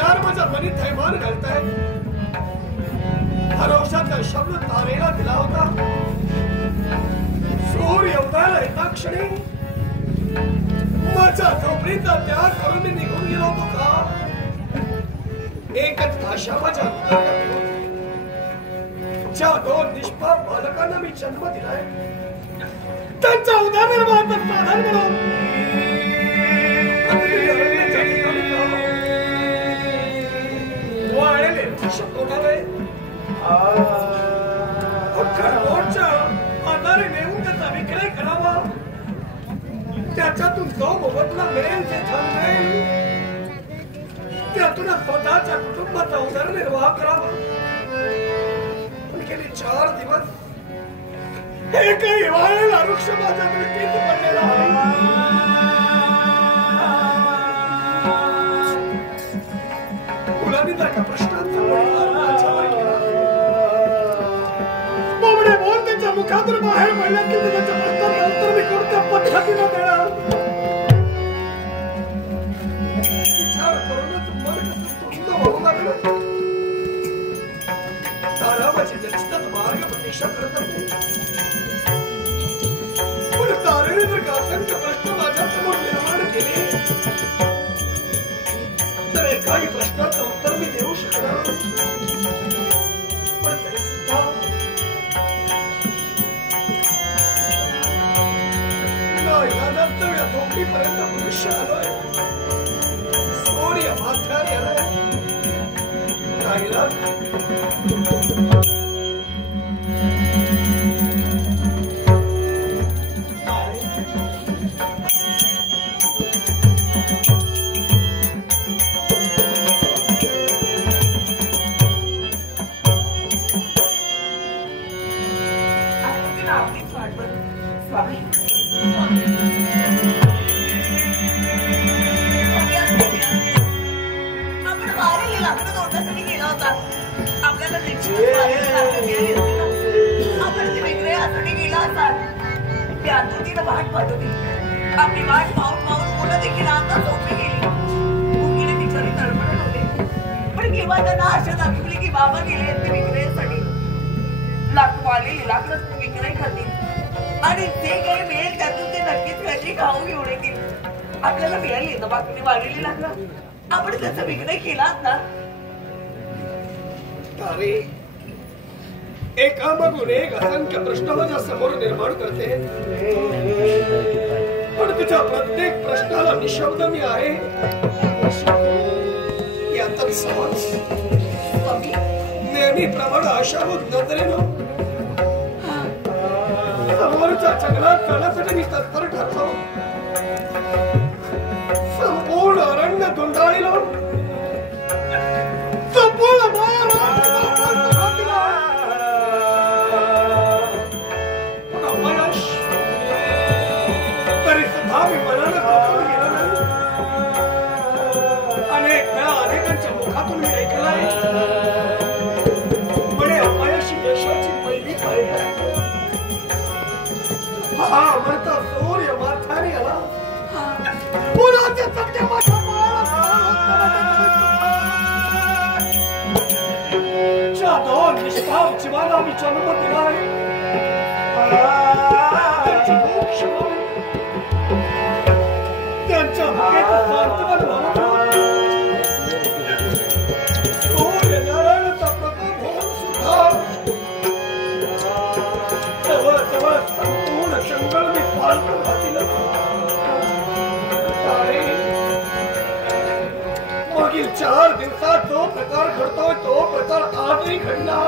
विचार माझ्या मनी थैमान घालताय. भरोशाचा शब्द तारेला दिला होता. सूर्य उदयाला येता क्षणी माझ्या झोपडीचा त्याग करून मी निघून गेलो होतो का? एकच आशा माझ्या अंतरात होती. ज्या दोन निष्पाप बालकांना मी जन्म दिलाय त्यांचा उदरनिर्वाहाचा साधन म्हणून वाळलेले वृक्ष तोडावे, खडकोटच्या आधारे नेऊन त्याचा विक्रय करावा, त्याच्यातून जो मोबदला मिळेल ते धन मिळेल, त्यातून स्वतःच्या कुटुंबाचा उदरनिर्वाह करावा. पण गेली 4 दिवस हे काही वाळलेला वृक्ष माझ्या दृष्टीत पडलेला आहे. मुलांनी त्या प्रश्नांचा माझ्यावर केला. बोबडे बोल त्याच्या मुखातून बाहेर पडला की त्याच्या प्रश्नाचं उत्तर मी कोणत्या पद्धतीने देणार? विचार करूनच मन कसं तुटलं होऊ लागलं. तारा माझी निश्चितच मार्ग प्रतीक्षा करत होते. पण तारेने जर असंख्य प्रश्न माझ्या समोर निर्माण केले तर एकाही प्रश्नाचं उत्तर मी देऊ शकणार. पण तरी सुद्धा नाईलाजास्तव या झोपडीपर्यंत भविष्य आलोय. सूर्य माथ्याने आलाय. नाईलाज आपली वाट पाहून पाहून मुलं देखील आता झोपी गेली. मुलीने बिचारी तळमळत होते. पण केव्हा त्यांना आशा दाखवली की बाबा गेले ते विक्रेसाठी. वाळलेली लाकडं विक्रय करतील आणि जे काही मिळेल त्यातून ते नक्कीच कशी खाऊ घेऊन येतील. आपल्याला मिळाली ना बाकी वाळलेली लाकडं, आपण त्याचा विक्रय केलात ना. तारे एकामागून एक असंख्य प्रश्न माझ्या समोर निर्माण करते. पण तुझ्या प्रत्येक प्रश्नाला निशब्द मी आहे यातच समज. नेहमीप्रमाणे आशाभूत नजरेनं समोरच्या जंगलात जाण्यासाठी मी तत्पर ठरलो. संपूर्ण अरण्य धुंडाळीलो. संपूर्ण तरी सुद्धा मी मनानं खचून गेलो नाही. अनेक वेळा अनेकांच्या मुखातून मी ऐकलंय म्हणे अपयशी यशाची पहिली पायरी. हा म्हणता सूर्य माथ्याने आला. मुलाच्या चटक्या माझ्या दोन निष्पाप जीवाला मी जन्म दिलाय. त्यांच्या भुकेचं सांत्वन व्हावं. सूर्यनारायणाचा प्रकोप होऊन सुद्धा जवळ जवळ संपूर्ण जंगल मी पालटून घातलं. मागील 4 दिवसात जो प्रकार घडतोय तो प्रकार आजही घडला.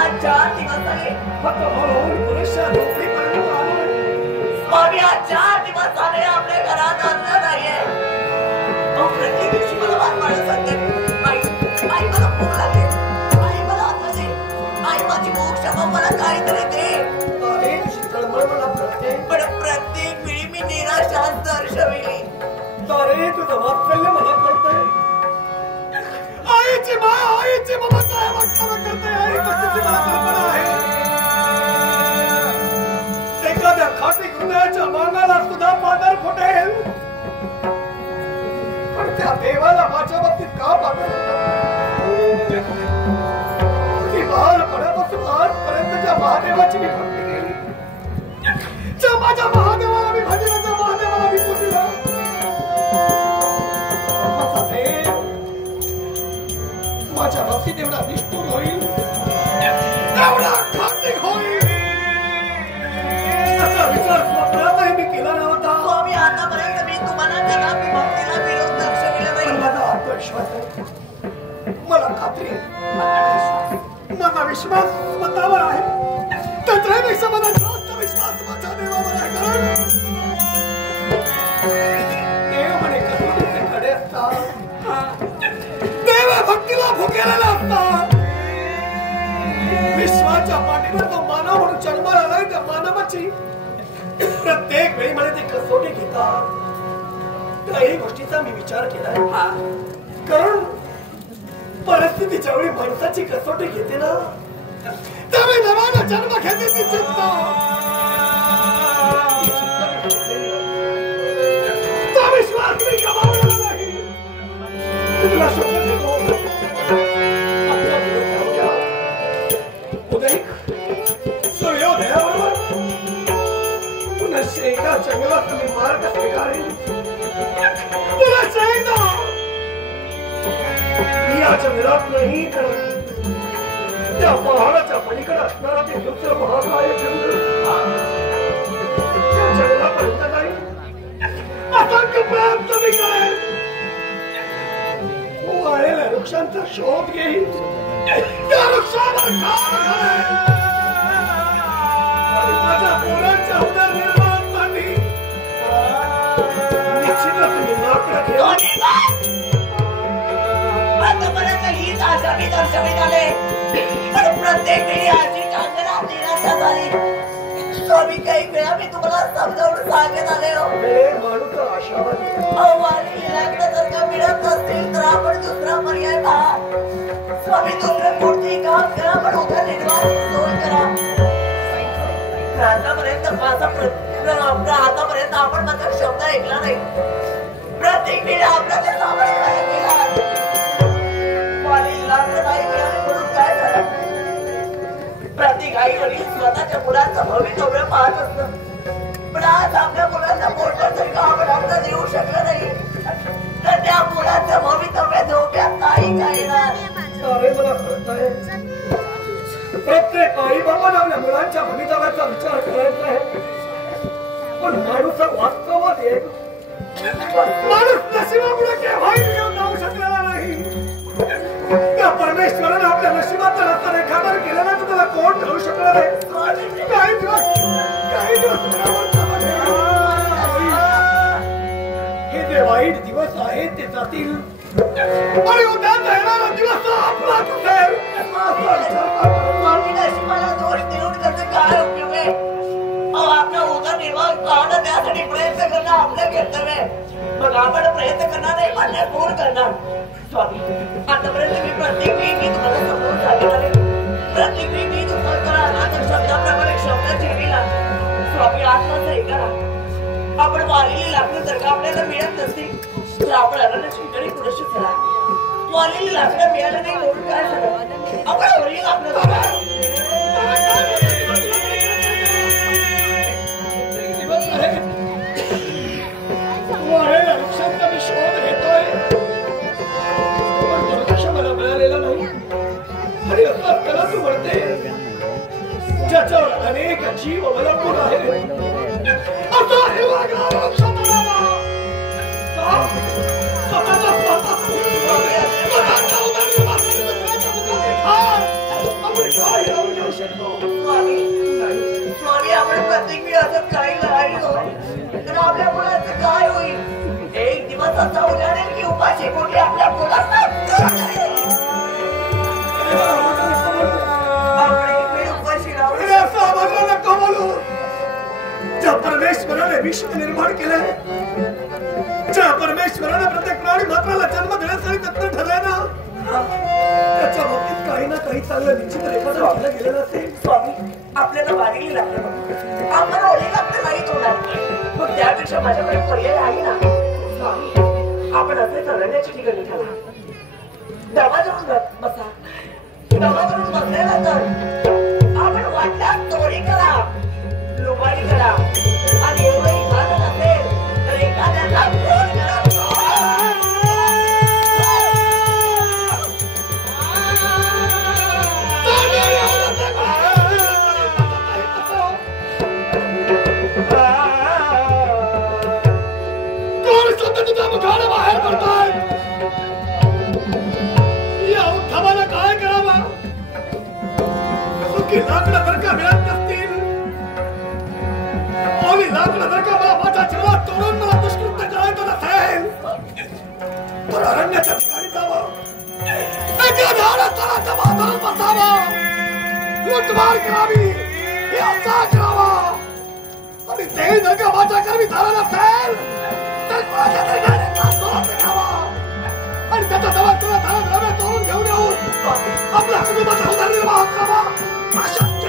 आज 4 दिवस झाले फक्त म्हणून पुरेशा नोकरीपर्यंत आलोय. स्वामी आज 4 दिवस झाले आपल्या घरात अन्न नाहीये. प्रत्येक दिवशी मला वाट सांगते आई मला भूक लागली. आई मला अन्न दे. आई माझी भूक क्षमा मला काहीतरी दे. पण प्रत्येक वेळी मी निराशाच दर्शविली. तारे तुझं वात्सल्य मला कळतंय. आई आईची ममता आहे, वागताना करते आहे, गोष्टीची मला कल्पना आहे. एखाद्या खाटी हृदयाच्या मानाला सुद्धा पादर फुटेल, पण त्या देवाला माझ्या बाबतीत का पादर ती बालपणापासून आजपर्यंत ज्या महादेवाची मी भक्ती केली, ज्या माझ्या महादेवाला मी भजला, ज्या महादेवाला मी पूजला, माझा देव माझ्या बाबतीत एवढा निष्ठुर होईल, एवढा खाती होईल असा विचार स्वप्नातही मी केला नव्हता. स्वामी, आतापर्यंत मी तुम्हाला कदापि भक्तीला विरोध दर्शविला नाही. माझा आत्मविश्वास आहे, मला खात्री आहे, माझा विश्वास स्वतःवर आहे, त्याच्यापेक्षा माझा जास्त विश्वास माझ्या देवावर आहे. कारण देव म्हणे कसोटीचे खडे असतात, देव भक्तीला भुकेलेला असतात. विश्वाच्या पाठीवर तो मानव म्हणून जन्माला आलाय, त्या मानवाची प्रत्येक वेळी मला ती कसोटी घेतात. त्याही गोष्टीचा मी विचार केलाय, कारण परिस्थिती ज्यावेळी माणसाची कसोटी घेते ना, त्यावेळी नव्यानं जन्म घेते ती चित्त. तो विश्वास मी गमावलेला नाही. तुला शोधत येतो उदयिक सूर्योदयाबरोबर पुन्हा शेंगा जंगलात मी मार्ग स्वीकारेल. पुन्हा शेंगा मी या जंगलात नाही, त्या पहाडाच्या पलीकडे असणारा ते दुसरं महाकाय जंगल, त्या जंगलापर्यंत नाही, असंख्य प्रयत्न मी करेन. वाळलेल्या वृक्षांचा शोध घेईन, त्या वृक्षावर काम करेन आणि माझ्या पोरांच्या उदरनिर्वाहासाठी निश्चितच मी लाकडं घेईन. आतापर्यंत हीच आशा मी दर्शवित आले, पण प्रत्येक वेळी आजी टांगणार निराशा झाली. स्वामी, काही वेळा मी तुम्हाला समजावून सांगत आले हो. माणूस आशावादी लग्न जर का मिळत नसतील तर आपण दुसरा पर्याय पहा. स्वामी, दुसरं कोणतेही काम करा, पण उदरनिर्वाहाची सोय करा. आतापर्यंत आपण माझा शब्द ऐकला नाही. प्रत्येक वेळी आपला ते सामान काय केला, लग्न नाही मिळाले म्हणून काय झालं. प्रत्येक आई वडील स्वतःच्या मुलांचं भवितव्य पाहत असतं, पण आज आपल्या मुलांना बोलण्यासारखं आपण आपलं देऊ शकलं नाही, तर त्या मुलांचं भवितव्य धोक्यात नाही का येणार. अरे मला कळत आहे, प्रत्येक आई बाबांना आपल्या मुलांच्या भवितव्याचा विचार करायचा आहे, पण माणूस वास्तवात एक माणूस नशिबामुळे केव्हाही घेऊन जाऊ शकलेला नाही. त्या परमेश्वराने आपल्या नशिबाचा रस्ता रेखाटन केला नाही, तुम्हाला कोण ठरवू शकणार आहे. काही दिवस हे जे वाईट दिवस आहेत ते जातील आणि उद्या येणारा दिवस आपला असेल. नशिबाला दोष देऊन त्याचे काय उपयोग आहे. आपला उदरनिर्वाह पाहणं त्यासाठी प्रयत्न करणं आपलं कर्तव्य आहे. मग आपण प्रयत्न करणार नाही म्हणणे कोण करणार. स्वामी, आतापर्यंत मी प्रत्येक वेळी मी तुम्हाला समजून सांगितलं आहे, प्रत्येक वेळी मी तुम्हाला अनाथर शब्दाप्रमाणे शब्द ठेवीला. स्वामी, आत्माच हे करा, आपण वालेली लाकडं जर का आपल्याला मिळत नसतील तर आपण अरण्याची ठिकाणी पुरुष झाला. वालेली लाकडं मिळालं नाही म्हणून काय झालं, आपण वरील लाकडं वृक्षांचा मी शोध घेतोय, पण दुर्दश मला मिळालेला नाही. आणि असं असताना तू म्हणते ज्याच्यावर अनेक जीव अवलंबून आहे, असा हिरवागार वृक्ष मिळाला. स्वामी, आपण प्रत्येक वेळी असं काही राहिलो तर आपल्या मुलाचं काय होईल. एक दिवस असा उजाडेल की उपाशी पोटी आपल्या मुलांना उपाशी राहू. ज्या परमेश्वराने विश्व निर्माण केलंय, ज्या परमेश्वराने प्रत्येक प्राणी मात्राला जन्म देण्यासाठी तत्पर ठरलाय ना, त्याच्या बाबतीत काही ना काही चांगलं निश्चित रेखाटन केलं गेलेलं असेल. स्वामी आपल्याला बारीली लागलं बघ, आपण ओळी लागलं नाही तोंडात, मग त्यापेक्षा माझ्याकडे पर्याय आहे ना. स्वामी आपण असे ठरवण्याची ठिकाणी ठेवा, दवा देऊन बसा, दवा देऊन बसल्यानंतर आपण वाटल्यास चोरी करा, लुबाडी करा, आणि एवढंही झालं नसेल तर एखाद्याला फोन करा. बाहेर पडताय या उत्थानाला काय करावा. सुखी लाकडं जर का मिळत नसतील, ओली लाकडं जर का मला माझ्या जीवनात तोडून मला दुष्कृत्य करायचं नसेल तर अरण्याच्या ठिकाणी जावं, एका झाडाच्या बाजारात बसावं, लुटमार करावी, हिंसा करावा, आणि ते जर का माझ्या कर्मी झालं नसेल तर कोणाच्या तरी आणि त्याचा दवा धारा तोडून घेऊन येऊन आपल्या कुटुंबाचा उदरनिर्वाह करावा. अशक्य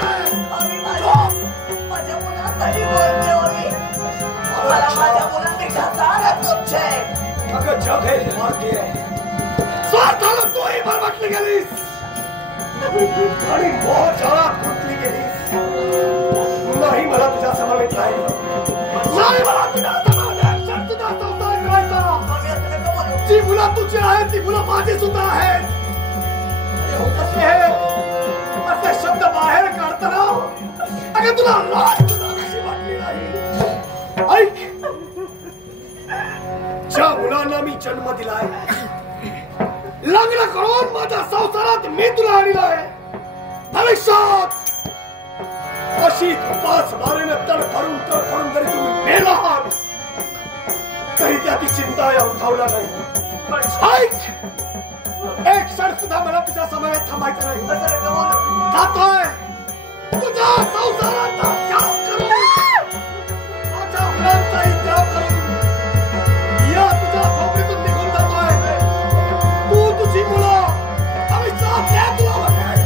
माझ्या मुलासाठी बोलते होती, मला माझ्या मुलांपेक्षा सारा तुच्छ आहे. अगं जग हे मार्गी आहे, स्वार्थाला तोही बरबटली गेलीस आणि मोहजाळात गुंतली गेलीस. नाही मला तुझ्या समवेत राहिलं, नाही मला तुझ्या समवेत तुझा संसार करायचा. जी मुलं तुझी आहेत ती मुलं माझी सुद्धा आहेत. असे शब्द बाहेर काढताना अगं तुला लाज कशी वाटली नाही. ऐक, ज्या मुलांना मी जन्म दिलाय, लग्न करून माझ्या संसारात मी तुला आणलाय, भविष्यात अशी पाच बारेनं तडफडून जरी तुम्ही मेला तरी त्याची चिंता या उठावला नाही. पण ऐक, एक क्षण सुद्धा मला तुझ्या समवेत थांबायचं नाही. जातोय तुझ्या संसाराचा त्याग करून, माझ्या मुलांचाही त्याग करून या तुझ्या झोपडीतून निघून जातोय. तू तुझी मुलं भविष्यात त्या तुला बघेल.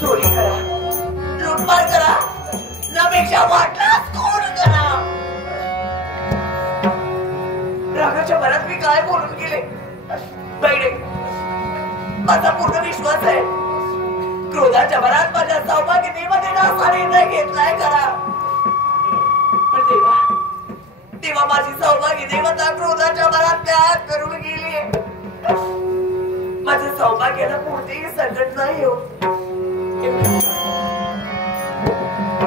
चोरी करा, लुटमार करा, त्यापेक्षा वाटल्यास कोण करा. रागाच्या भरात मी काय बोलून गेले बैडे, माझा पूर्ण विश्वास आहे. क्रोधाच्या भरात माझ्या सौभाग्यतेमध्ये असा निर्णय घेतलाय करा. पण तेव्हा माझी सौभाग्य देवता क्रोधाच्या भरात त्याग करून गेली. माझ्या सौभाग्याला कोणतेही संकट नाही हो.